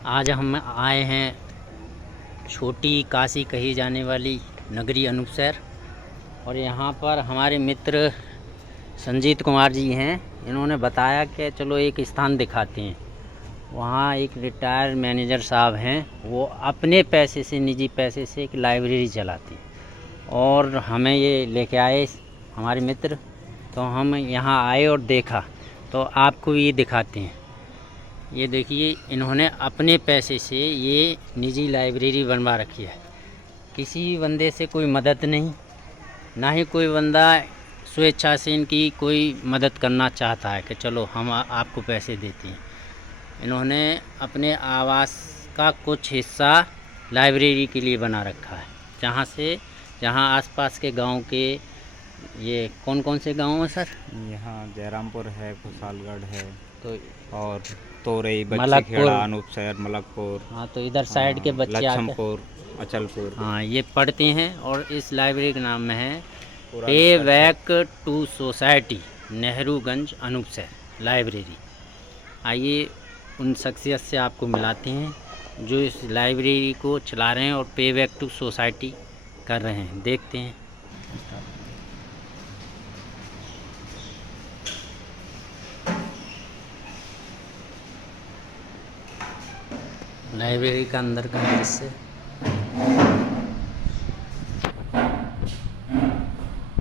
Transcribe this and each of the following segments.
आज हम आए हैं छोटी काशी कही जाने वाली नगरी अनूपशहर, और यहाँ पर हमारे मित्र संजीत कुमार जी हैं। इन्होंने बताया कि चलो एक स्थान दिखाते हैं। वहाँ एक रिटायर मैनेजर साहब हैं, वो अपने पैसे से, निजी पैसे से एक लाइब्रेरी चलाते हैं, और हमें ये लेके आए हमारे मित्र। तो हम यहाँ आए और देखा, तो आपको ये दिखाते हैं। ये देखिए, इन्होंने अपने पैसे से ये निजी लाइब्रेरी बनवा रखी है। किसी बंदे से कोई मदद नहीं, ना ही कोई बंदा स्वेच्छा से इनकी कोई मदद करना चाहता है कि चलो हम आपको पैसे देते हैं। इन्होंने अपने आवास का कुछ हिस्सा लाइब्रेरी के लिए बना रखा है, जहाँ आसपास के गांव के, ये कौन कौन से गांव हैं सर? यहाँ जयरामपुर है, खुशालगढ़ है, तो और तोरई, मलकपुर, बच्चीखेड़ा, अनूपशहर, मलकपुर। हाँ, तो इधर साइड के बच्चे आते, लक्ष्मपुर, अचलपुर, हाँ, ये पढ़ते हैं। और इस लाइब्रेरी का नाम है pay back to society, Nehruganj, Anupshahr library. आइए उन शख्सियत से आपको मिलाते हैं जो इस लाइब्रेरी को चला रहे हैं और पे बैक टू सोसाइटी कर रहे हैं। देखते हैं। लाइब्रेरी का अंदर का दृश्य।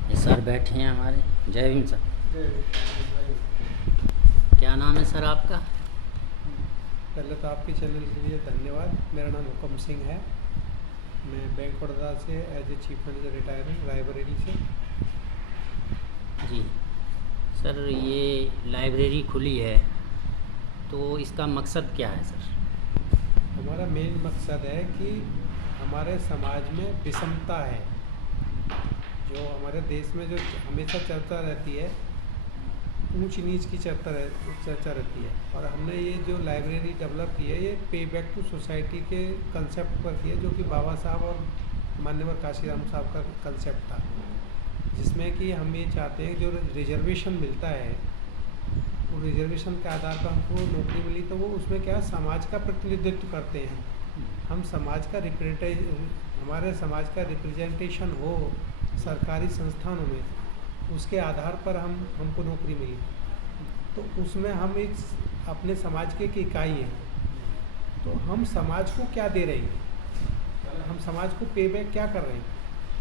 ये सर बैठे हैं हमारे। जय भीम सर। क्या नाम है सर आपका? पहले तो आपके चैनल के लिए धन्यवाद। मेरा नाम हुकम सिंह है। मैं बैंक बड़ौदा से as a chief manager retire हूँ, लाइब्रेरी से। जी सर, ये लाइब्रेरी खुली है तो इसका मकसद क्या है सर? हमारा मेन मकसद है कि हमारे समाज में विषमता है, जो हमारे देश में जो हमेशा चर्चा रहती है, ऊंच नीच की चर्चा रहती है। और हमने ये जो लाइब्रेरी डेवलप की है, ये पे बैक टू सोसाइटी के कंसेप्ट पर की है, जो कि बाबा साहब और माननीय काशीराम साहब का कंसेप्ट था, जिसमें कि हम ये चाहते हैं जो रिजर्वेशन मिलता है, वो रिजर्वेशन के आधार पर हमको नौकरी मिली, तो वो उसमें क्या समाज का प्रतिनिधित्व करते हैं। हम समाज का हमारे समाज का रिप्रेजेंटेशन हो सरकारी संस्थानों में, उसके आधार पर हमको नौकरी मिली। तो उसमें हम एक अपने समाज के एक इकाई हैं, तो हम समाज को क्या दे रहे हैं, हम समाज को पे बैक क्या कर रहे हैं।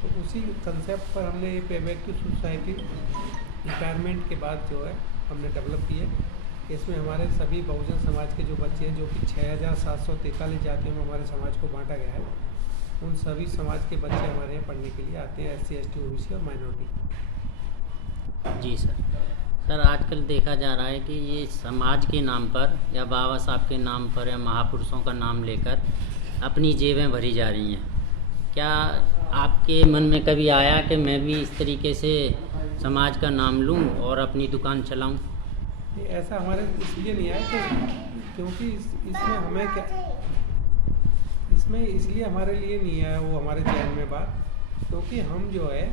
तो उसी कंसेप्ट पर हमने ये पे बैक की सोसाइटी रिटायरमेंट के बाद जो है हमने डेवलप की है। इसमें हमारे सभी बहुजन समाज के जो बच्चे हैं, जो कि 6743 जातियों में हमारे समाज को बांटा गया है, उन सभी समाज के बच्चे हमारे यहाँ पढ़ने के लिए आते हैं, SC ST OBC और माइनॉरिटी। जी सर, आजकल देखा जा रहा है कि ये समाज के नाम पर या बाबा साहब के नाम पर या महापुरुषों का नाम लेकर अपनी जेबें भरी जा रही हैं। क्या आपके मन में कभी आया कि मैं भी इस तरीके से समाज का नाम लूं और अपनी दुकान चलाऊं? ऐसा हमारे इसलिए नहीं आया क्योंकि इसमें हमें क्या, इसमें इसलिए हमारे लिए नहीं आया वो हमारे जहन में बात, क्योंकि हम जो है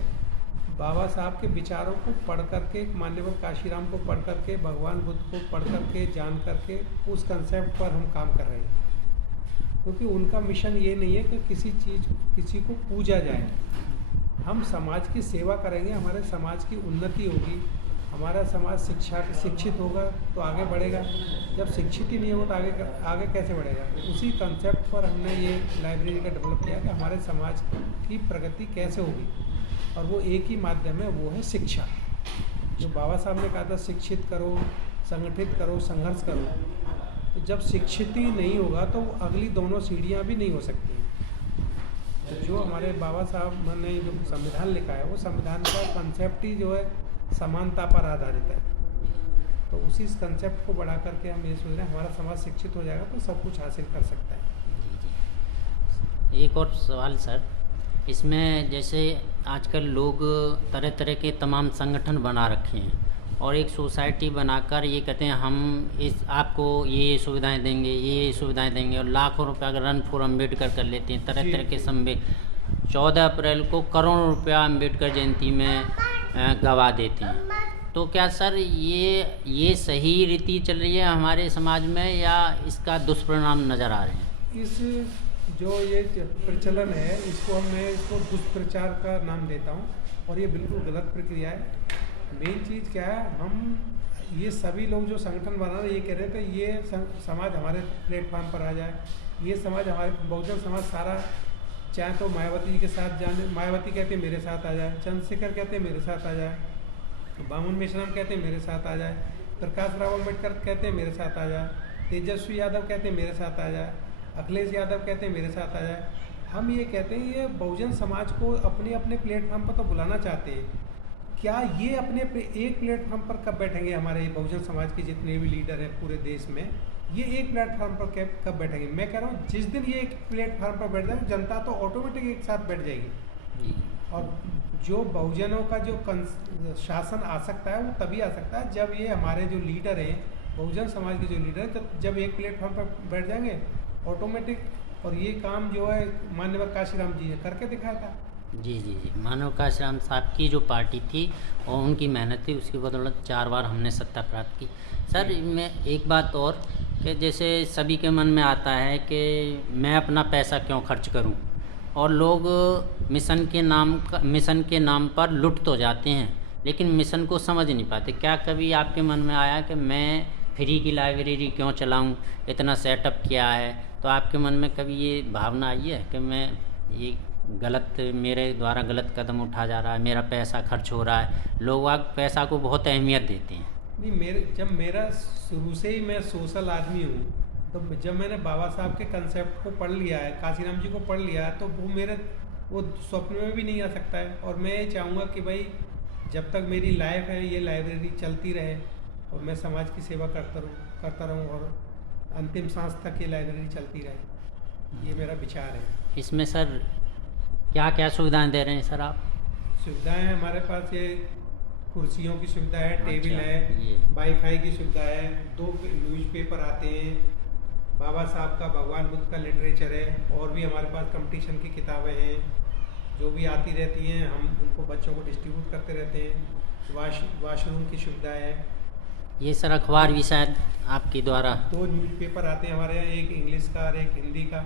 बाबा साहब के विचारों को पढ़ करके, माननीय काशीराम को पढ़ करके, भगवान बुद्ध को पढ़ करके, जान करके उस कंसेप्ट पर हम काम कर रहे हैं। क्योंकि उनका मिशन ये नहीं है कि किसी को पूजा जाए। हम समाज की सेवा करेंगे, हमारे समाज की उन्नति होगी, हमारा समाज शिक्षित होगा तो आगे बढ़ेगा। जब शिक्षित ही नहीं होगा तो आगे कैसे बढ़ेगा। उसी कंसेप्ट पर हमने ये लाइब्रेरी का डेवलप किया कि हमारे समाज की प्रगति कैसे होगी, और वो एक ही माध्यम है, वो है शिक्षा। जो बाबा साहब ने कहा था, शिक्षित करो, संगठित करो, संघर्ष करो। तो जब शिक्षित ही नहीं होगा तो अगली दोनों सीढ़ियाँ भी नहीं हो सकती। तो जो हमारे बाबा साहब ने जो संविधान लिखा है, वो संविधान का कंसेप्ट ही जो है समानता पर आधारित है। तो उसी कंसेप्ट को बढ़ा करके हम ये सोच रहे हैं, हमारा समाज शिक्षित हो जाएगा तो सब कुछ हासिल कर सकता है। एक और सवाल सर, इसमें जैसे आजकल लोग तरह तरह के तमाम संगठन बना रखे हैं और एक सोसाइटी बनाकर ये कहते हैं हम आपको ये सुविधाएं देंगे, ये सुविधाएं देंगे, और लाखों रुपया अगर रन फॉर अम्बेडकर कर लेते हैं। तरह तरह के 14 अप्रैल को करोड़ों रुपया अम्बेडकर जयंती में गवा देते हैं। तो क्या सर ये सही रीति चल रही है हमारे समाज में या इसका दुष्परिणाम नज़र आ रहे हैं? इस जो ये प्रचलन है मैं इसको दुष्प्रचार का नाम देता हूँ, और ये बिल्कुल गलत प्रक्रिया है। मेन चीज़ क्या है, हम ये सभी लोग जो संगठन बना रहे ये कह रहे थे ये समाज हमारे प्लेटफॉर्म पर आ जाए, ये समाज हमारे बहुजन समाज सारा, चाहे तो मायावती जी के साथ जाने, मायावती कहते हैं मेरे साथ आ जाए, चंद्रशेखर कहते हैं मेरे साथ आ जाए, बामन मेश्राम कहते हैं मेरे साथ आ जाए, प्रकाश राव अम्बेडकर कहते हैं मेरे साथ आ जाए, तेजस्वी यादव कहते हैं मेरे साथ आ जाए, अखिलेश यादव कहते हैं मेरे साथ आ जाए। हम ये कहते हैं ये बहुजन समाज को अपने अपने प्लेटफॉर्म पर तो बुलाना चाहते हैं, क्या ये अपने एक प्लेटफॉर्म पर कब बैठेंगे? हमारे बहुजन समाज के जितने भी लीडर हैं पूरे देश में, ये एक प्लेटफॉर्म पर कब बैठेंगे? मैं कह रहा हूँ जिस दिन ये एक प्लेटफॉर्म पर बैठ जाए जनता तो ऑटोमेटिक एक साथ बैठ जाएगी। और जो बहुजनों का जो शासन आ सकता है वो तभी आ सकता है जब ये हमारे जो लीडर हैं बहुजन समाज के जो लीडर हैं जब एक प्लेटफॉर्म पर बैठ जाएंगे ऑटोमेटिक। और ये काम जो है माननीय काशीराम जी ने करके दिखाया था। जी मानव काशीराम साहब की जो पार्टी थी और उनकी मेहनत थी, उसकी बदौलत 4 बार हमने सत्ता प्राप्त की। सर मैं एक बात और कि जैसे सभी के मन में आता है कि मैं अपना पैसा क्यों खर्च करूं, और लोग मिशन के नाम पर लुट तो जाते हैं लेकिन मिशन को समझ नहीं पाते। क्या कभी आपके मन में आया कि मैं फ्री की लाइब्रेरी क्यों चलाऊं, इतना सेटअप किया है, तो आपके मन में कभी ये भावना आई है कि मैं ये मेरे द्वारा गलत कदम उठा जा रहा है, मेरा पैसा खर्च हो रहा है? लोग पैसा को बहुत अहमियत देते हैं। नहीं, जब मेरा शुरू से ही मैं सोशल आदमी हूँ, तो जब मैंने बाबा साहब के कंसेप्ट को पढ़ लिया है, काशीराम जी को पढ़ लिया है, तो वो स्वप्न में भी नहीं आ सकता है। और मैं ये चाहूँगा कि भाई जब तक मेरी लाइफ है ये लाइब्रेरी चलती रहे और मैं समाज की सेवा करता रहूँ और अंतिम सांस तक ये लाइब्रेरी चलती रहे, ये मेरा विचार है। इसमें सर क्या क्या सुविधाएं दे रहे हैं सर आप? सुविधाएं हमारे पास ये कुर्सियों की सुविधा है, टेबल अच्छा, है, वाईफाई की सुविधा है, 2 न्यूज़पेपर आते हैं, बाबा साहब का भगवान बुद्ध का लिटरेचर है, और भी हमारे पास कंपटीशन की किताबें हैं जो भी आती रहती हैं, हम उनको बच्चों को डिस्ट्रीब्यूट करते रहते हैं। वाशरूम की सुविधा है। ये सर अखबार भी शायद आपके द्वारा 2 न्यूज़पेपर आते हैं हमारे यहाँ, एक इंग्लिश का और एक हिंदी का,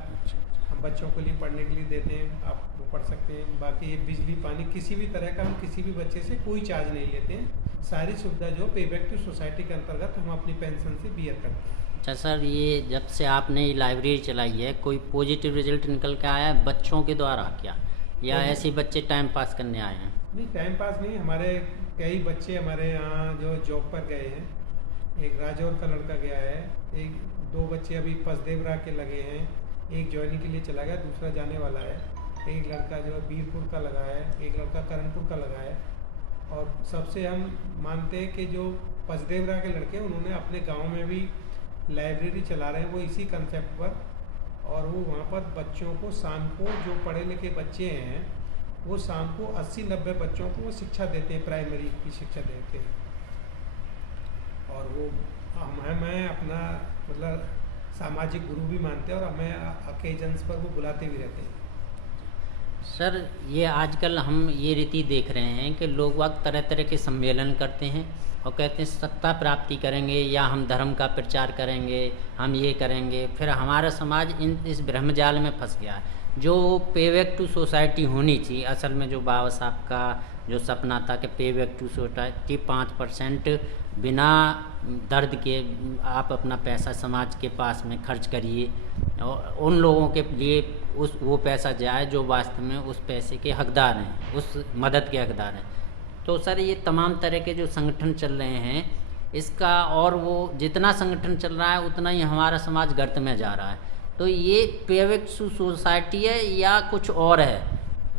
हम बच्चों के लिए पढ़ने के लिए देते हैं, आप वो पढ़ सकते हैं। बाकी बिजली पानी किसी भी तरह का हम किसी भी बच्चे से कोई चार्ज नहीं लेते हैं। सारी सुविधा जो पे बैक टू सोसाइटी के अंतर्गत हम अपनी पेंशन से बियर करते हैं। अच्छा सर, ये जब से आपने ये लाइब्रेरी चलाई है कोई पॉजिटिव रिजल्ट निकल के आया है बच्चों के द्वारा क्या, या ऐसे ही बच्चे टाइम पास करने आए हैं? नहीं, टाइम पास नहीं, हमारे कई बच्चे हमारे यहाँ जो जॉब पर गए हैं, एक राजौर का लड़का गया है, 2 बच्चे अभी पसदेवरा के लगे हैं, एक ज्वाइनिंग के लिए चला गया, दूसरा जाने वाला है, एक लड़का जो है बीरपुर का लगा है, एक लड़का करणपुर का लगा है। और सबसे हम मानते हैं कि जो पसदेवरा के लड़के हैं उन्होंने अपने गांव में भी लाइब्रेरी चला रहे हैं, वो इसी कंसेप्ट पर, और वो वहाँ पर बच्चों को शाम को, जो पढ़े लिखे बच्चे हैं वो शाम को 80-90 बच्चों को वो शिक्षा देते हैं, प्राइमरी की शिक्षा देते हैं। और वो हमें अपना मतलब सामाजिक गुरु भी मानते हैं और हमें अकेजन्स पर वो बुलाते भी रहते हैं। सर ये आजकल हम ये रीति देख रहे हैं कि लोग वक्त तरह तरह के सम्मेलन करते हैं और कहते हैं सत्ता प्राप्ति करेंगे या हम धर्म का प्रचार करेंगे, हम ये करेंगे। फिर हमारा समाज इस ब्रह्मजाल में फंस गया है। जो पे बैक टू सोसाइटी होनी चाहिए, असल में जो बाबा साहब का जो सपना था कि पे बैक टू सोसाइटी 5% बिना दर्द के आप अपना पैसा समाज के पास में खर्च करिए और उन लोगों के लिए वो पैसा जाए जो वास्तव में उस पैसे के हकदार हैं, उस मदद के हकदार हैं। तो सर ये तमाम तरह के जो संगठन चल रहे हैं इसका, और वो जितना संगठन चल रहा है उतना ही हमारा समाज गर्त में जा रहा है। तो ये पे बैक टू सोसाइटी है या कुछ और है,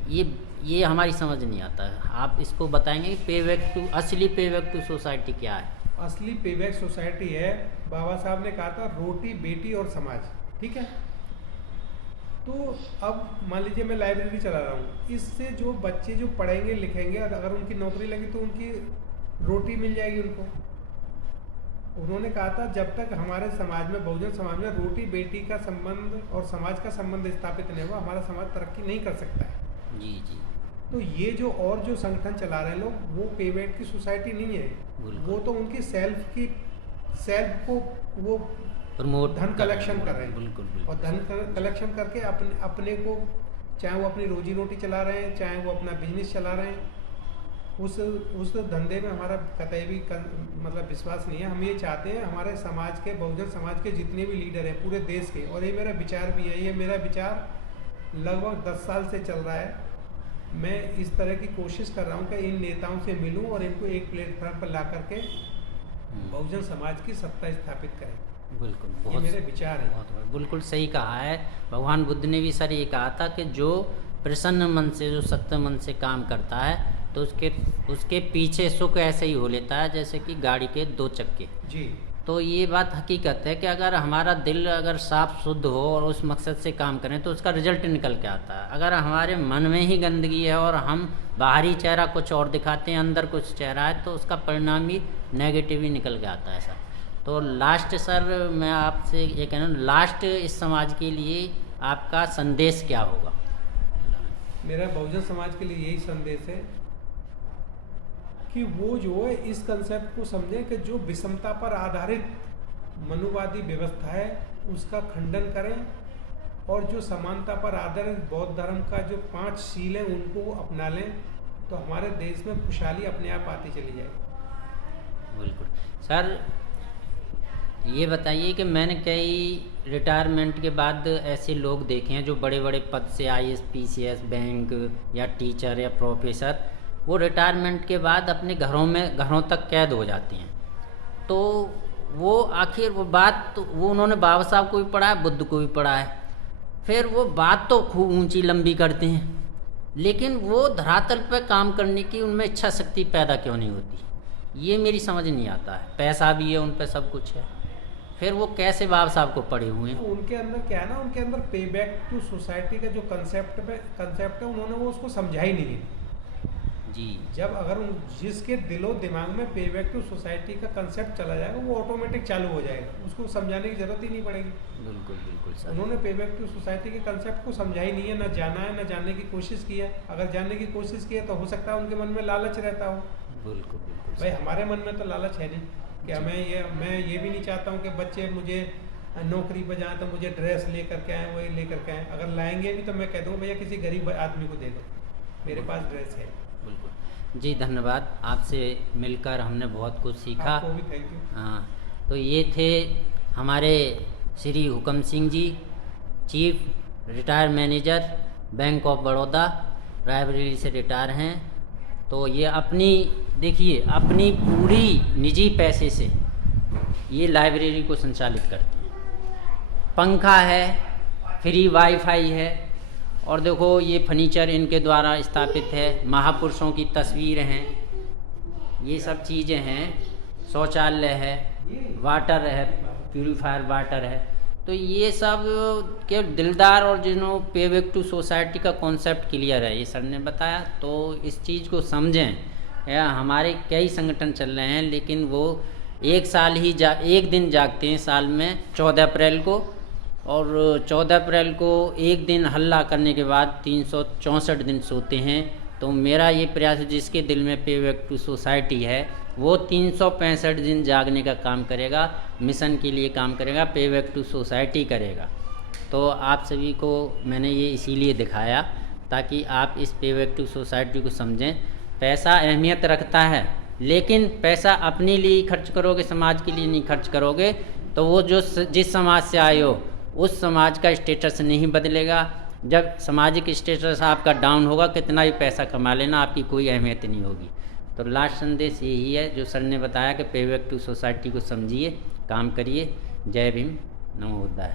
ये हमारी समझ नहीं आता है। आप इसको बताएंगे कि असली पे बैक टू सोसाइटी क्या है? असली पे बैक सोसाइटी है, बाबा साहब ने कहा था रोटी बेटी और समाज, ठीक है। तो अब मान लीजिए मैं लाइब्रेरी चला रहा हूँ, इससे जो बच्चे जो पढ़ेंगे लिखेंगे और अगर उनकी नौकरी लगी तो उनकी रोटी मिल जाएगी उनको। उन्होंने कहा था जब तक हमारे समाज में, बहुजन समाज में रोटी बेटी का संबंध और समाज का संबंध स्थापित नहीं हुआ, हमारा समाज तरक्की नहीं कर सकता है। जी। तो ये जो और जो संगठन चला रहे हैं लोग, वो पे बैक की सोसाइटी नहीं है, बिल्कुल। वो तो उनकी सेल्फ को वो प्रमोट धन कलेक्शन कर रहे हैं। बिल्कुल और बिल्कुल। धन कलेक्शन करके अपने को, चाहे वो अपनी रोजी रोटी चला रहे हैं, चाहे वो अपना बिजनेस चला रहे हैं, उस धंधे में हमारा कतई भी मतलब विश्वास नहीं है। हम ये चाहते हैं हमारे समाज के, बहुजन समाज के जितने भी लीडर हैं पूरे देश के, और ये मेरा विचार भी है, ये मेरा विचार लगभग 10 साल से चल रहा है। मैं इस तरह की कोशिश कर रहा हूँ कि इन नेताओं से मिलूं और इनको एक प्लेटफॉर्म पर ला करके बहुजन समाज की सत्ता स्थापित करें। बिल्कुल, ये बहुत मेरे विचार हैं। बहुत बिल्कुल सही कहा है। भगवान बुद्ध ने भी सर ये कहा था कि जो प्रसन्न मन से, जो सत्य मन से काम करता है तो उसके पीछे सुख ऐसे ही हो लेता है जैसे कि गाड़ी के 2 चक्के। जी। तो ये बात हकीकत है कि अगर हमारा दिल अगर साफ शुद्ध हो और उस मकसद से काम करें तो उसका रिजल्ट निकल के आता है। अगर हमारे मन में ही गंदगी है और हम बाहरी चेहरा कुछ और दिखाते हैं, अंदर कुछ चेहरा है, तो उसका परिणाम भी नेगेटिव ही निकल के आता है सर। तो लास्ट सर मैं आपसे ये कहना, लास्ट इस समाज के लिए आपका संदेश क्या होगा? मेरा बहुजन समाज के लिए यही संदेश है कि वो जो है इस कंसेप्ट को समझें कि जो विषमता पर आधारित मनुवादी व्यवस्था है उसका खंडन करें, और जो समानता पर आधारित बौद्ध धर्म का जो 5 शील हैं उनको वो अपना लें, तो हमारे देश में खुशहाली अपने आप आती चली जाएगी। बिल्कुल सर, ये बताइए कि मैंने कई रिटायरमेंट के बाद ऐसे लोग देखे हैं जो बड़े बड़े पद से IAS PCS बैंक या टीचर या प्रोफेसर, वो रिटायरमेंट के बाद अपने घरों तक कैद हो जाते हैं। तो वो आखिर वो बात तो वो उन्होंने बाबा साहब को भी पढ़ा है, बुद्ध को भी पढ़ा है, फिर वो बात तो खूब ऊंची लंबी करते हैं, लेकिन वो धरातल पर काम करने की उनमें इच्छा शक्ति पैदा क्यों नहीं होती, ये मेरी समझ नहीं आता है। पैसा भी है उन पर, सब कुछ है, फिर वो कैसे बाबा साहब को पढ़े हुए हैं? उनके अंदर क्या है ना, उनके अंदर पे बैक टू सोसाइटी का जो कंसेप्ट है उन्होंने वो उसको समझा ही नहीं है जी। जब अगर जिसके दिलो दिमाग में पे बैक टू सोसाइटी का कंसेप्ट चला जाएगा वो ऑटोमेटिक चालू हो जाएगा, उसको समझाने की जरूरत ही नहीं पड़ेगी। बिल्कुल बिल्कुल सर। उन्होंने पे बैक टू सोसाइटी के कंसेप्ट को समझा ही नहीं है, ना जाना है, ना जानने की कोशिश की है। अगर जानने की कोशिश की है तो हो सकता है उनके मन में लालच रहता हो। बिल्कुल बिल्कुल भाई हमारे मन में तो लालच है नहीं कि मैं ये भी नहीं चाहता हूँ कि बच्चे मुझे नौकरी पर जाएँ तो मुझे ड्रेस लेकर के आएँ, वही लेकर के आएँ। अगर लाएंगे भी तो मैं कह दूँ भैया किसी गरीब आदमी को दे दो, मेरे पास ड्रेस है। बिल्कुल जी, धन्यवाद। आपसे मिलकर हमने बहुत कुछ सीखा। आपको भी थैंक यू। हाँ, तो ये थे हमारे Shri Hukam Singh ji, chief retire manager bank of Baroda, Raebareli से रिटायर हैं। तो ये अपनी देखिए अपनी पूरी निजी पैसे से ये लाइब्रेरी को संचालित करते हैं। पंखा है, फ्री वाईफाई है, और देखो ये फर्नीचर इनके द्वारा स्थापित है, महापुरुषों की तस्वीरें हैं, ये सब चीज़ें हैं, शौचालय है, वाटर है, प्यूरीफायर वाटर है। तो ये सब के दिलदार और जिन्हों पे बैक टू सोसाइटी का कॉन्सेप्ट क्लियर है, ये सर ने बताया। तो इस चीज़ को समझें। या हमारे कई संगठन चल रहे हैं लेकिन वो एक दिन जागते हैं साल में 14 अप्रैल को, और 14 अप्रैल को एक दिन हल्ला करने के बाद 364 दिन सोते हैं। तो मेरा ये प्रयास है जिसके दिल में पे बैक टू सोसाइटी है वो 365 दिन जागने का काम करेगा, मिशन के लिए काम करेगा, पे बैक टू सोसाइटी करेगा। तो आप सभी को मैंने ये इसीलिए दिखाया ताकि आप इस पे बैक टू सोसाइटी को समझें। पैसा अहमियत रखता है, लेकिन पैसा अपने लिए खर्च करोगे, समाज के लिए नहीं खर्च करोगे तो वो जिस समाज से आए हो उस समाज का स्टेटस नहीं बदलेगा। जब सामाजिक स्टेटस आपका डाउन होगा, कितना भी पैसा कमा लेना, आपकी कोई अहमियत नहीं होगी। तो लास्ट संदेश यही है जो सर ने बताया कि पे बैक टू सोसाइटी को समझिए, काम करिए। जय भीम, नमो बुद्धाय।